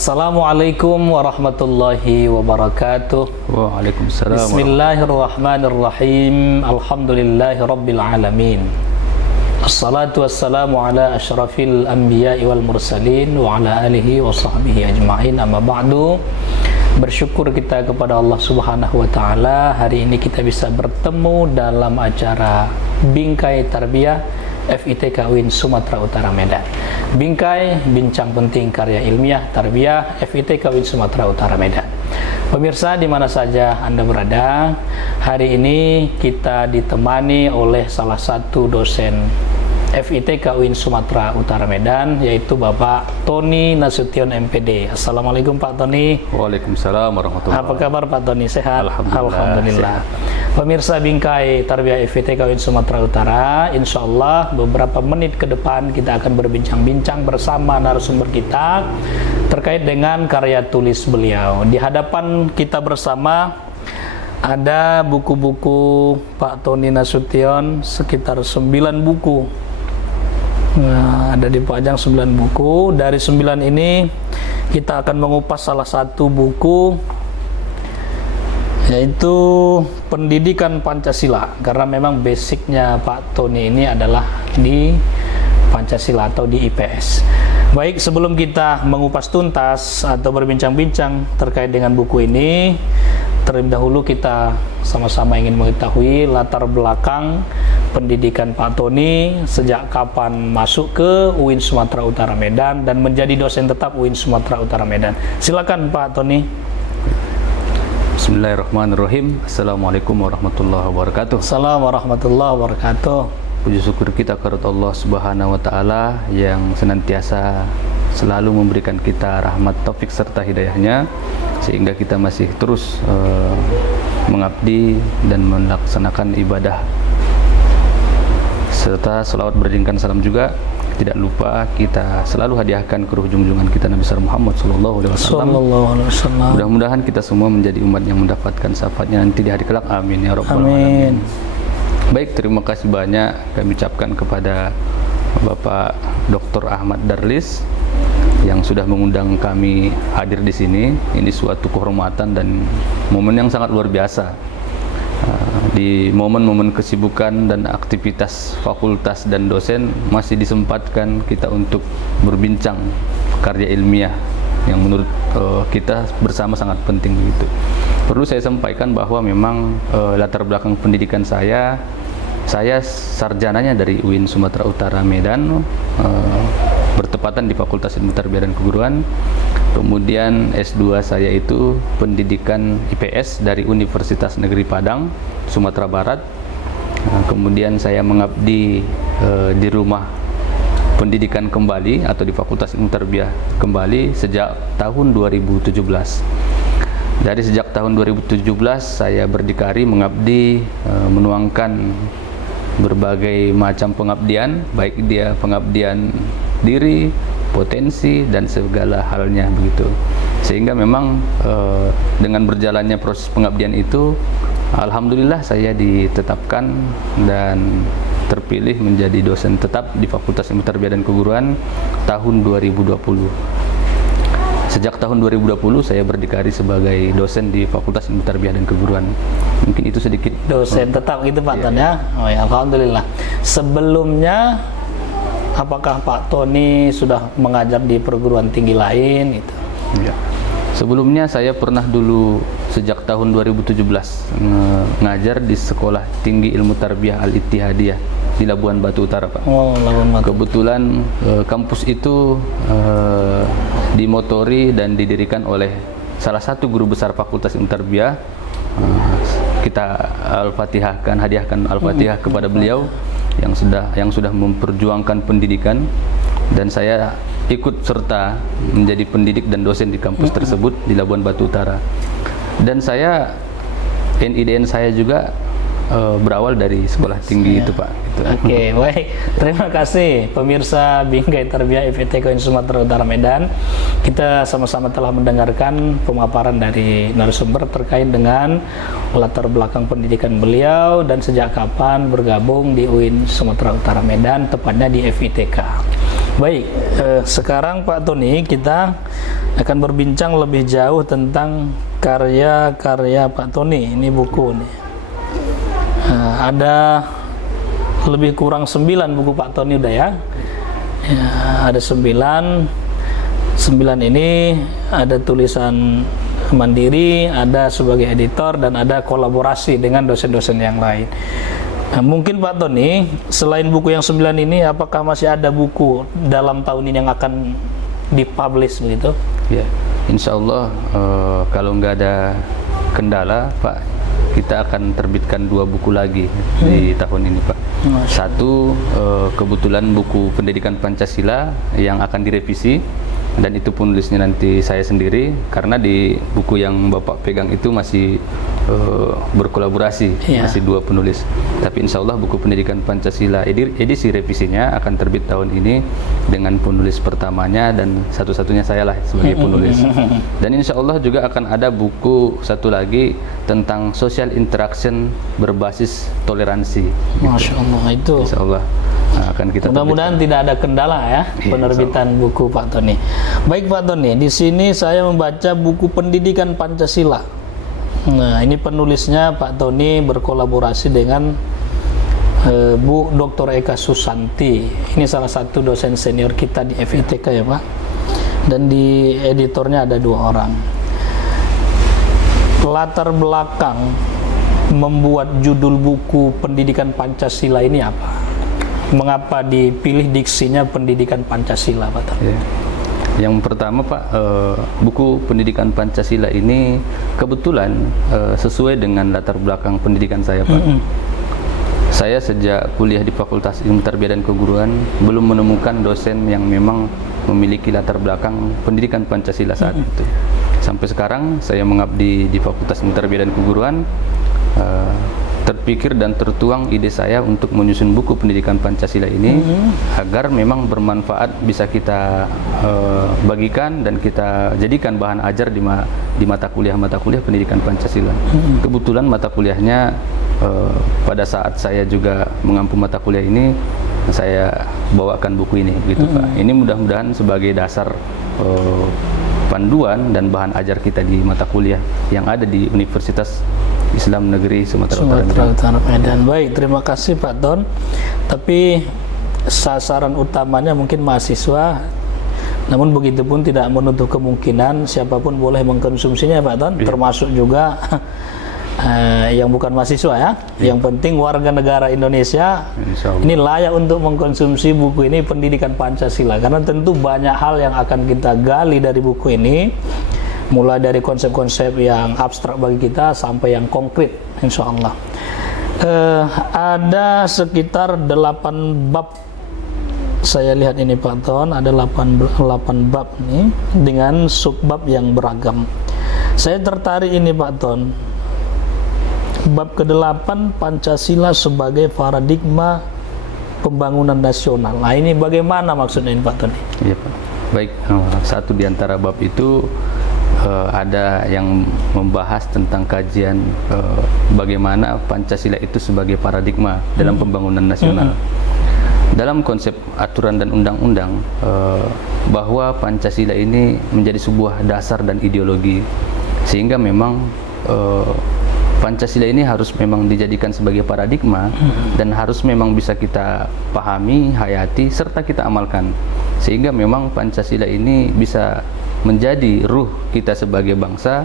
Assalamualaikum warahmatullahi wabarakatuh. Waalaikumsalam. Bismillahirrahmanirrahim. Alhamdulillahi rabbil alamin. Assalatu wassalamu ala asyrafil anbiya'i wal mursalin wa ala alihi wa sahbihi ajma'in. Amma ba'du. Bersyukur kita kepada Allah Subhanahu wa taala, hari ini kita bisa bertemu dalam acara Bingkai Tarbiyah FITK UIN Sumatera Utara Medan. Bingkai, bincang penting karya ilmiah tarbiyah FITK UIN Sumatera Utara Medan. Pemirsa di mana saja Anda berada, hari ini kita ditemani oleh salah satu dosen FITK UIN Sumatera Utara Medan, yaitu Bapak Tony Nasution MPD. Assalamualaikum Pak Tony. Waalaikumsalam warahmatullahi wabarakatuh. Apa kabar Pak Tony? Sehat? Alhamdulillah. Pemirsa Bingkai Tarbiyah FITK UIN Sumatera Utara, insya Allah beberapa menit ke depan kita akan berbincang-bincang bersama narasumber kita terkait dengan karya tulis beliau. Di hadapan kita bersama ada buku-buku Pak Tony Nasution, sekitar 9 buku. Nah, ada dipajang 9 buku. Dari 9 ini kita akan mengupas salah satu buku, yaitu Pendidikan Pancasila, karena memang basicnya Pak Tony ini adalah di Pancasila atau di IPS. Baik, sebelum kita mengupas tuntas atau berbincang-bincang terkait dengan buku ini, terlebih dahulu kita sama-sama ingin mengetahui latar belakang pendidikan Pak Tony, sejak kapan masuk ke UIN Sumatera Utara Medan dan menjadi dosen tetap UIN Sumatera Utara Medan. Silakan Pak Tony. Bismillahirrahmanirrahim. Assalamualaikum warahmatullahi wabarakatuh. Assalamualaikum warahmatullahi wabarakatuh. Puji syukur kita kepada Allah Subhanahu wa taala yang senantiasa selalu memberikan kita rahmat, taufik serta hidayahnya, sehingga kita masih terus mengabdi dan melaksanakan ibadah, serta selawat beriringkan salam juga tidak lupa kita selalu hadiahkan ke ruh junjungan kita Nabi besar Muhammad sallallahu alaihi wasallam. Mudah-mudahan kita semua menjadi umat yang mendapatkan syafaatnya nanti di hari kelak. Amin ya rabbal alamin. Baik, terima kasih banyak kami ucapkan kepada Bapak Dr. Ahmad Darlis yang sudah mengundang kami hadir di sini. Ini suatu kehormatan dan momen yang sangat luar biasa. Di momen-momen kesibukan dan aktivitas fakultas dan dosen masih disempatkan kita untuk berbincang karya ilmiah yang menurut kita bersama sangat penting begitu. Perlu saya sampaikan bahwa memang latar belakang pendidikan saya sarjananya dari UIN Sumatera Utara Medan, bertepatan di Fakultas Ilmu Tarbiyah dan Keguruan. Kemudian S2 saya itu pendidikan IPS dari Universitas Negeri Padang, Sumatera Barat. Kemudian saya mengabdi di rumah pendidikan kembali atau di Fakultas Ilmu Tarbiyah kembali sejak tahun 2017. Dari sejak tahun 2017 saya berdikari mengabdi, menuangkan berbagai macam pengabdian, baik dia pengabdian diri, potensi, dan segala halnya begitu. Sehingga memang dengan berjalannya proses pengabdian itu, alhamdulillah saya ditetapkan dan terpilih menjadi dosen tetap di Fakultas Ilmu Tarbiyah dan Keguruan tahun 2020. Sejak tahun 2020 saya berdikari sebagai dosen di Fakultas Ilmu Tarbiyah dan Keguruan. Mungkin itu sedikit. Dosen tetap gitu Pak Ton ya. Oh ya, alhamdulillah. Sebelumnya apakah Pak Tony sudah mengajar di perguruan tinggi lain gitu? Ya. Sebelumnya saya pernah dulu sejak tahun 2017 ngajar di Sekolah Tinggi Ilmu Tarbiyah Al-Ittihadiyah di Labuan Batu Utara, Pak. Oh, Labuan Batu. Kebetulan kampus itu dimotori dan didirikan oleh salah satu guru besar Fakultas Ilmu Tarbiyah. Kita al-fatihahkan, hadiahkan al-fatihah kepada beliau yang sudah memperjuangkan pendidikan, dan saya ikut serta menjadi pendidik dan dosen di kampus tersebut di Labuan Batu Utara. Dan saya NIDN saya juga berawal dari sekolah tinggi itu, Pak. Gitu. Oke, baik. Terima kasih pemirsa Bingkai Tarbiyah FITK UIN Sumatera Utara Medan. Kita sama-sama telah mendengarkan pemaparan dari narasumber terkait dengan latar belakang pendidikan beliau dan sejak kapan bergabung di UIN Sumatera Utara Medan, tepatnya di FITK. Baik, sekarang Pak Tony, kita akan berbincang lebih jauh tentang karya-karya Pak Tony. Ini buku nih. Ada lebih kurang 9 buku Pak Tony udah ya. Ada 9 ini ada tulisan mandiri, ada sebagai editor, dan ada kolaborasi dengan dosen-dosen yang lain. Nah, mungkin Pak Tony, selain buku yang 9 ini, apakah masih ada buku dalam tahun ini yang akan dipublish begitu? Ya, insya Allah kalau nggak ada kendala Pak, kita akan terbitkan 2 buku lagi di tahun ini Pak. Satu kebetulan buku pendidikan Pancasila yang akan direvisi, dan itu penulisnya nanti saya sendiri, karena di buku yang Bapak pegang itu masih berkolaborasi, masih 2 penulis. Tapi insya Allah buku pendidikan Pancasila edisi revisinya akan terbit tahun ini dengan penulis pertamanya, dan satu-satunya saya lah sebagai penulis. Dan insya Allah juga akan ada buku satu lagi tentang social interaction berbasis toleransi. Masya Allah, itu insya Allah akan kita mudah-mudahan tidak ada kendala ya penerbitan buku Pak Tony. Baik Pak Tony, di sini saya membaca buku pendidikan Pancasila. Nah, ini penulisnya Pak Tony berkolaborasi dengan Bu Dr. Eka Susanti. Ini salah satu dosen senior kita di FITK ya Pak. Dan di editornya ada 2 orang. Latar belakang membuat judul buku pendidikan Pancasila ini apa? Mengapa dipilih diksinya pendidikan Pancasila Pak Tony? Yang pertama Pak, buku pendidikan Pancasila ini kebetulan sesuai dengan latar belakang pendidikan saya Pak. Saya sejak kuliah di Fakultas Ilmu Tarbiyah dan Keguruan belum menemukan dosen yang memang memiliki latar belakang pendidikan Pancasila saat itu. Sampai sekarang saya mengabdi di Fakultas Ilmu Tarbiyah dan Keguruan, terpikir dan tertuang ide saya untuk menyusun buku pendidikan Pancasila ini agar memang bermanfaat, bisa kita bagikan dan kita jadikan bahan ajar di mata kuliah pendidikan Pancasila. Kebetulan mata kuliahnya pada saat saya juga mengampu mata kuliah ini, saya bawakan buku ini gitu Pak. Ini mudah-mudahan sebagai dasar panduan dan bahan ajar kita di mata kuliah yang ada di Universitas Islam Negeri Sumatera Utara Medan. Baik, terima kasih Pak Ton. Tapi sasaran utamanya mungkin mahasiswa, namun begitu pun tidak menutup kemungkinan siapapun boleh mengkonsumsinya Pak Ton, termasuk juga yang bukan mahasiswa ya. Yang penting warga negara Indonesia ini layak untuk mengkonsumsi buku ini pendidikan Pancasila, karena tentu banyak hal yang akan kita gali dari buku ini, mulai dari konsep-konsep yang abstrak bagi kita sampai yang konkret insya Allah. Ada sekitar 8 bab, saya lihat ini Pak Ton, ada 8 bab nih dengan subbab yang beragam. Saya tertarik ini Pak Ton, bab ke-8, Pancasila sebagai paradigma pembangunan nasional. Nah, ini bagaimana maksudnya ini Pak Ton? Iya Pak. Baik, satu di antara bab itu ada yang membahas tentang kajian bagaimana Pancasila itu sebagai paradigma dalam pembangunan nasional. Dalam konsep aturan dan undang-undang, bahwa Pancasila ini menjadi sebuah dasar dan ideologi, sehingga memang Pancasila ini harus memang dijadikan sebagai paradigma dan harus memang bisa kita pahami, hayati, serta kita amalkan, sehingga memang Pancasila ini bisa menjadi ruh kita sebagai bangsa.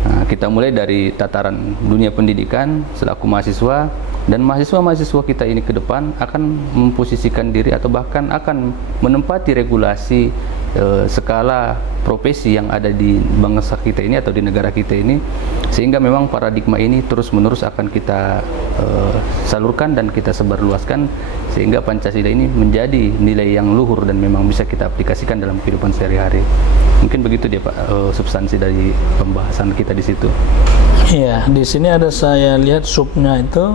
Nah, kita mulai dari tataran dunia pendidikan selaku mahasiswa, dan mahasiswa-mahasiswa kita ini ke depan akan memposisikan diri atau bahkan akan menempati regulasi skala profesi yang ada di bangsa kita ini atau di negara kita ini, sehingga memang paradigma ini terus-menerus akan kita salurkan dan kita sebarluaskan, sehingga Pancasila ini menjadi nilai yang luhur dan memang bisa kita aplikasikan dalam kehidupan sehari-hari. Mungkin begitu dia Pak, substansi dari pembahasan kita di situ. Iya, di sini ada, saya lihat subnya itu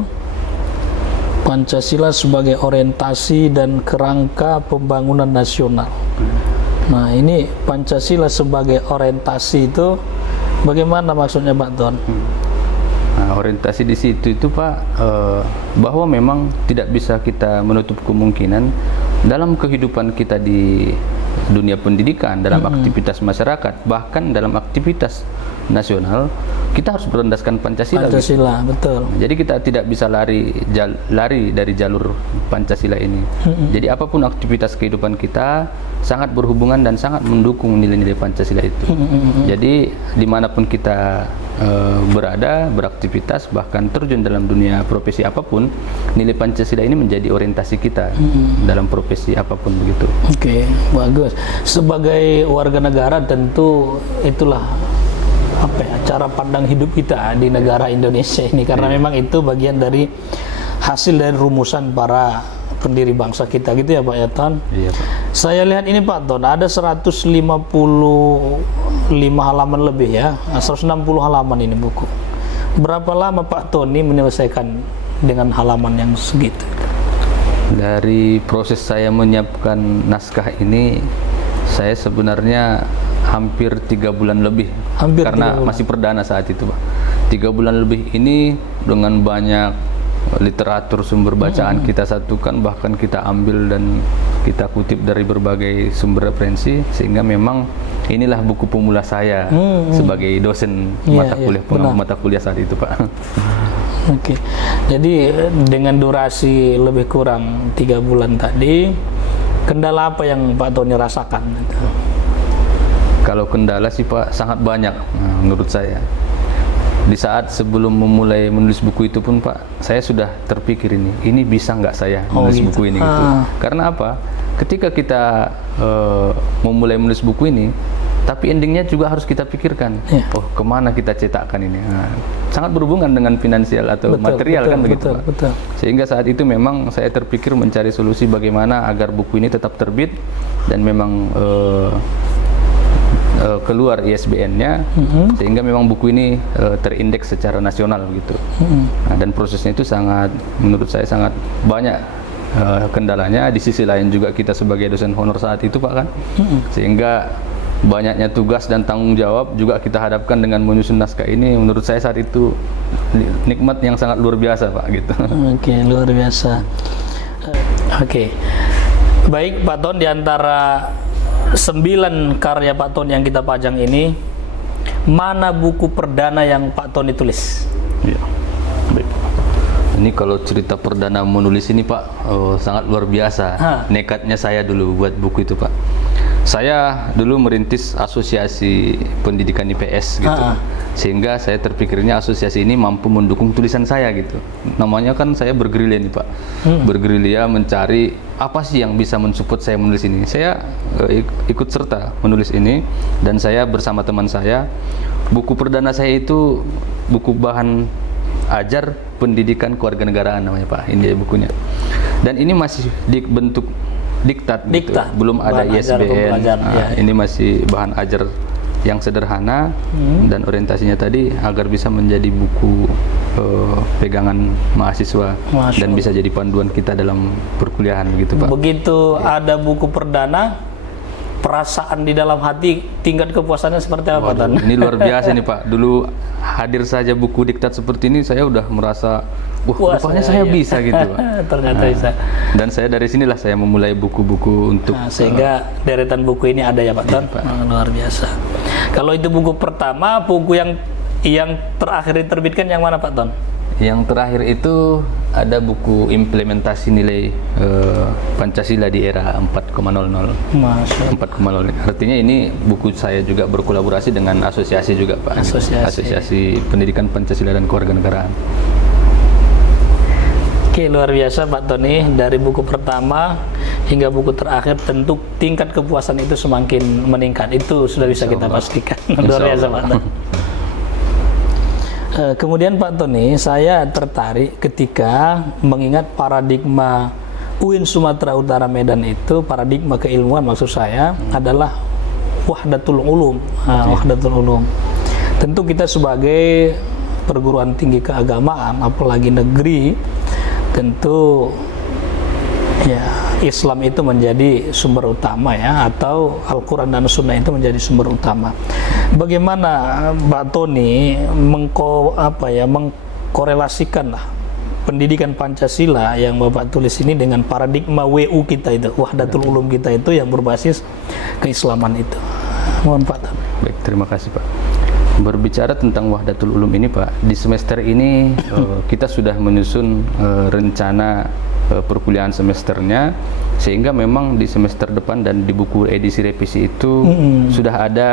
Pancasila sebagai orientasi dan kerangka pembangunan nasional. Nah, ini Pancasila sebagai orientasi itu bagaimana maksudnya Pak Ton? Nah, orientasi di situ itu Pak, bahwa memang tidak bisa kita menutup kemungkinan dalam kehidupan kita di dunia pendidikan, dalam aktivitas masyarakat, bahkan dalam aktivitas nasional, kita harus berlandaskan Pancasila. Pancasila, gitu. Betul. Jadi kita tidak bisa lari dari jalur Pancasila ini. Jadi apapun aktivitas kehidupan kita sangat berhubungan dan sangat mendukung nilai-nilai Pancasila itu. Jadi dimanapun kita berada, beraktivitas, bahkan terjun dalam dunia profesi apapun, nilai Pancasila ini menjadi orientasi kita dalam profesi apapun, begitu. Oke, bagus. Sebagai warga negara tentu itulah cara pandang hidup kita di negara Indonesia ini, karena memang itu bagian dari hasil dari rumusan para pendiri bangsa kita, gitu ya Pak Yaton. Iya, Pak. Saya lihat ini Pak Ton, ada 155 halaman lebih ya, 160 halaman ini buku. Berapa lama Pak Tony menyelesaikan dengan halaman yang segitu? Dari proses saya menyiapkan naskah ini, saya sebenarnya hampir 3 bulan lebih, karena masih perdana saat itu, Pak. 3 bulan lebih ini dengan banyak literatur sumber bacaan kita satukan, bahkan kita ambil dan kita kutip dari berbagai sumber referensi, sehingga memang inilah buku pemula saya sebagai dosen mata kuliah saat itu, Pak. Oke. Jadi dengan durasi lebih kurang 3 bulan tadi, kendala apa yang Pak Tony rasakan? Kalau kendala sih Pak sangat banyak menurut saya. Di saat sebelum memulai menulis buku itu pun Pak, saya sudah terpikir ini bisa nggak saya menulis buku ini gitu. Karena apa? Ketika kita memulai menulis buku ini, tapi endingnya juga harus kita pikirkan, oh kemana kita cetakkan ini. Sangat berhubungan dengan finansial atau material, kan begitu Pak. Betul. Sehingga saat itu memang saya terpikir mencari solusi bagaimana agar buku ini tetap terbit dan memang keluar ISBN-nya, sehingga memang buku ini terindeks secara nasional gitu. Dan prosesnya itu menurut saya sangat banyak kendalanya. Di sisi lain juga kita sebagai dosen honor saat itu Pak kan, sehingga banyaknya tugas dan tanggung jawab juga kita hadapkan dengan menyusun naskah ini. Menurut saya saat itu nikmat yang sangat luar biasa Pak gitu. Oke, luar biasa. Oke. Baik Pak Ton, di antara 9 karya Pak Ton yang kita pajang ini, mana buku perdana yang Pak Ton tulis? Ya, baik. Ini kalau cerita perdana menulis ini Pak, sangat luar biasa. Nekatnya saya dulu buat buku itu Pak. Saya dulu merintis asosiasi pendidikan IPS gitu, sehingga saya terpikirnya asosiasi ini mampu mendukung tulisan saya gitu. Namanya kan saya bergerilya nih Pak, bergerilya mencari apa sih yang bisa mensupport saya menulis ini. Saya ikut serta menulis ini, dan saya bersama teman saya, buku perdana saya itu buku bahan ajar pendidikan kewarganegaraan namanya Pak, ini bukunya. Dan ini masih bentuk diktat. Gitu. Belum ada ISBN. Ini masih bahan ajar yang sederhana dan orientasinya tadi agar bisa menjadi buku pegangan mahasiswa dan bisa jadi panduan kita dalam perkuliahan gitu Pak. Begitu ada buku perdana, perasaan di dalam hati, tingkat kepuasannya seperti apa Tan? Ini luar biasa nih Pak. Dulu hadir saja buku diktat seperti ini, saya udah merasa rupanya saya bisa gitu Pak. Ternyata bisa. Dan saya dari sinilah saya memulai buku-buku untuk sehingga deretan buku ini ada ya Pak Ton. Luar biasa. Kalau itu buku pertama, buku yang terakhir diterbitkan yang mana Pak Ton? Yang terakhir itu ada buku implementasi nilai Pancasila di era 4.0. 4.0. Artinya ini buku saya juga berkolaborasi dengan asosiasi juga Pak. Asosiasi Pendidikan Pancasila dan Kewarganegaraan. Oke, luar biasa Pak Tony. Dari buku pertama hingga buku terakhir, tentu tingkat kepuasan itu semakin meningkat. Itu sudah bisa kita pastikan. Luar biasa Pak Tony. Kemudian Pak Tony, saya tertarik ketika mengingat paradigma UIN Sumatera Utara Medan itu, paradigma keilmuan maksud saya adalah wahdatul ulum. Wahdatul ulum. Tentu kita sebagai perguruan tinggi keagamaan, apalagi negeri, tentu ya Islam itu menjadi sumber utama ya, atau Al-Quran dan Sunnah itu menjadi sumber utama. Bagaimana Pak Tony mengkorelasikan lah pendidikan Pancasila yang Bapak tulis ini dengan paradigma WU kita itu, Wahdatul Ulum kita itu yang berbasis keislaman itu. Mohon Pak. Baik, terima kasih Pak. Berbicara tentang Wahdatul Ulum ini Pak, di semester ini kita sudah menyusun rencana perkuliahan semesternya, sehingga memang di semester depan dan di buku edisi revisi itu sudah ada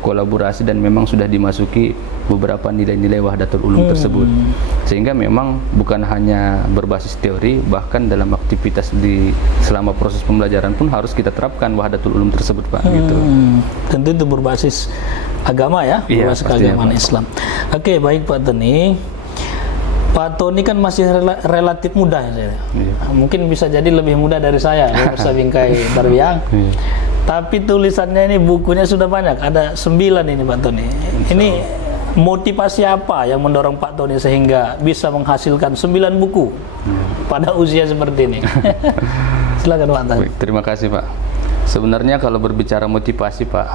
kolaborasi dan memang sudah dimasuki beberapa nilai-nilai Wahdatul Ulum tersebut, sehingga memang bukan hanya berbasis teori, bahkan dalam aktivitas selama proses pembelajaran pun harus kita terapkan Wahdatul Ulum tersebut Pak. Gitu. Tentu itu berbasis agama ya, berbasis keagamaan Islam. Oke, baik Pak Tony. Pak Tony kan masih relatif muda ya. Mungkin bisa jadi lebih muda dari saya ya, Pemirsa Bingkai Tarbiyah. Tapi tulisannya ini, bukunya sudah banyak, ada 9 ini Pak Tony. Ini motivasi apa yang mendorong Pak Tony sehingga bisa menghasilkan 9 buku pada usia seperti ini? Silakan Pak Tony. Terima kasih Pak. Sebenarnya kalau berbicara motivasi Pak,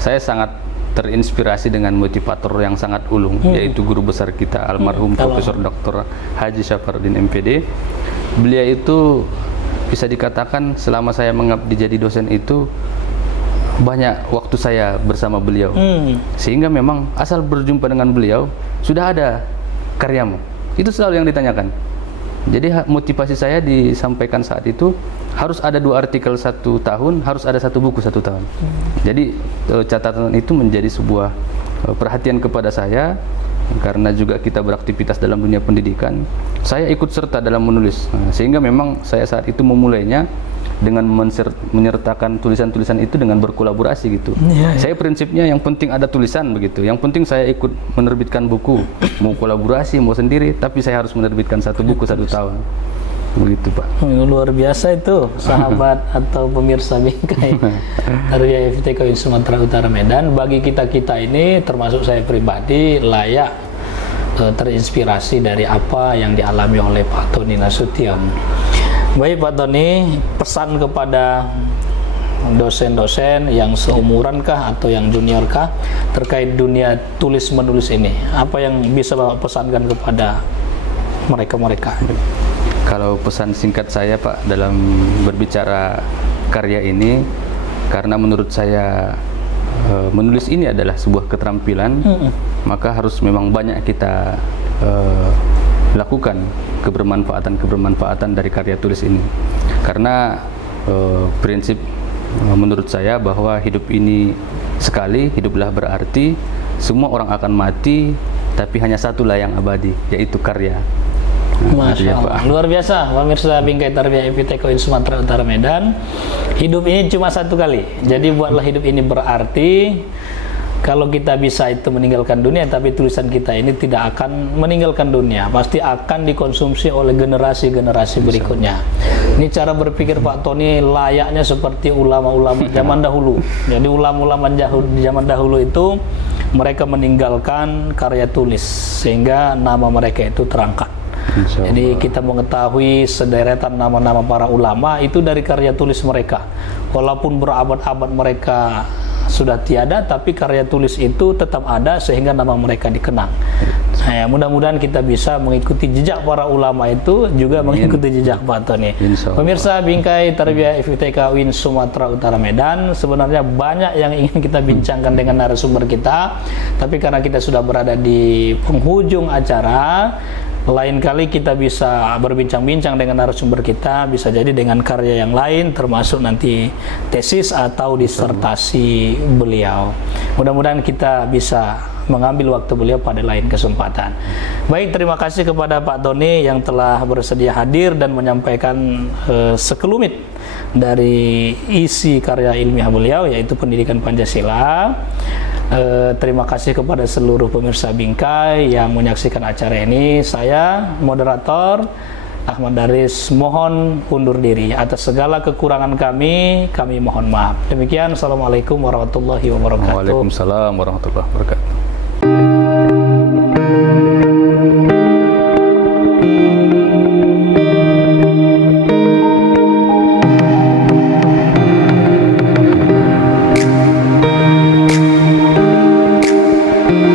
saya sangat terinspirasi dengan motivator yang sangat ulung, yaitu guru besar kita almarhum Profesor Dr. Haji Syafarudin MPD. Beliau itu bisa dikatakan selama saya mengabdi jadi dosen itu banyak waktu saya bersama beliau, sehingga memang asal berjumpa dengan beliau sudah ada karyamu, itu selalu yang ditanyakan. Jadi motivasi saya disampaikan saat itu harus ada 2 artikel 1 tahun, harus ada 1 buku 1 tahun. Jadi catatan itu menjadi sebuah perhatian kepada saya, karena juga kita beraktivitas dalam dunia pendidikan. Saya ikut serta dalam menulis, sehingga memang saya saat itu memulainya dengan menyertakan tulisan-tulisan itu dengan berkolaborasi gitu. Saya prinsipnya yang penting ada tulisan begitu. Yang penting saya ikut menerbitkan buku, mau kolaborasi mau sendiri, tapi saya harus menerbitkan 1 buku 1 tahun. Begitu Pak. Luar biasa itu sahabat atau pemirsa Bingkai Tarbiyah FITK UIN Sumatera Utara Medan. Bagi kita-kita ini, termasuk saya pribadi, layak terinspirasi dari apa yang dialami oleh Pak Tony Nasution. Baik Pak Tony, pesan kepada dosen-dosen yang seumuran kah atau yang junior kah terkait dunia tulis menulis ini, apa yang bisa Bapak pesankan kepada mereka-mereka? Kalau pesan singkat saya Pak dalam berbicara karya ini, karena menurut saya menulis ini adalah sebuah keterampilan, maka harus memang banyak kita lakukan kebermanfaatan dari karya tulis ini. Karena prinsip menurut saya bahwa hidup ini sekali, hiduplah berarti, semua orang akan mati, tapi hanya satulah yang abadi, yaitu karya. Masya Allah, luar biasa pemirsa Bingkai Tarbiyah FITK UIN Sumatera Utara Medan. Hidup ini cuma 1 kali, jadi buatlah hidup ini berarti. Kalau kita bisa itu meninggalkan dunia, tapi tulisan kita ini tidak akan meninggalkan dunia, pasti akan dikonsumsi oleh generasi-generasi berikutnya. Ini cara berpikir Pak Tony layaknya seperti ulama-ulama zaman dahulu. Jadi ulama-ulama zaman dahulu itu mereka meninggalkan karya tulis sehingga nama mereka itu terangkat. Jadi kita mengetahui sederetan nama-nama para ulama itu dari karya tulis mereka. Walaupun berabad-abad mereka sudah tiada, tapi karya tulis itu tetap ada sehingga nama mereka dikenang. Nah, mudah-mudahan kita bisa mengikuti jejak para ulama itu, juga mengikuti jejak Pak Tony. Pemirsa Bingkai Tarbiyah FITK UIN Sumatera Utara Medan, sebenarnya banyak yang ingin kita bincangkan dengan narasumber kita, tapi karena kita sudah berada di penghujung acara, lain kali kita bisa berbincang-bincang dengan narasumber kita, bisa jadi dengan karya yang lain, termasuk nanti tesis atau disertasi beliau. Mudah-mudahan kita bisa mengambil waktu beliau pada lain kesempatan. Baik, terima kasih kepada Pak Tony yang telah bersedia hadir dan menyampaikan sekelumit dari isi karya ilmiah beliau, yaitu pendidikan Pancasila. Terima kasih kepada seluruh pemirsa Bingkai yang menyaksikan acara ini. Saya, moderator Ahmad Daris, mohon undur diri. Atas segala kekurangan kami mohon maaf. Demikian, Assalamualaikum warahmatullahi wabarakatuh. Waalaikumsalam warahmatullahi wabarakatuh.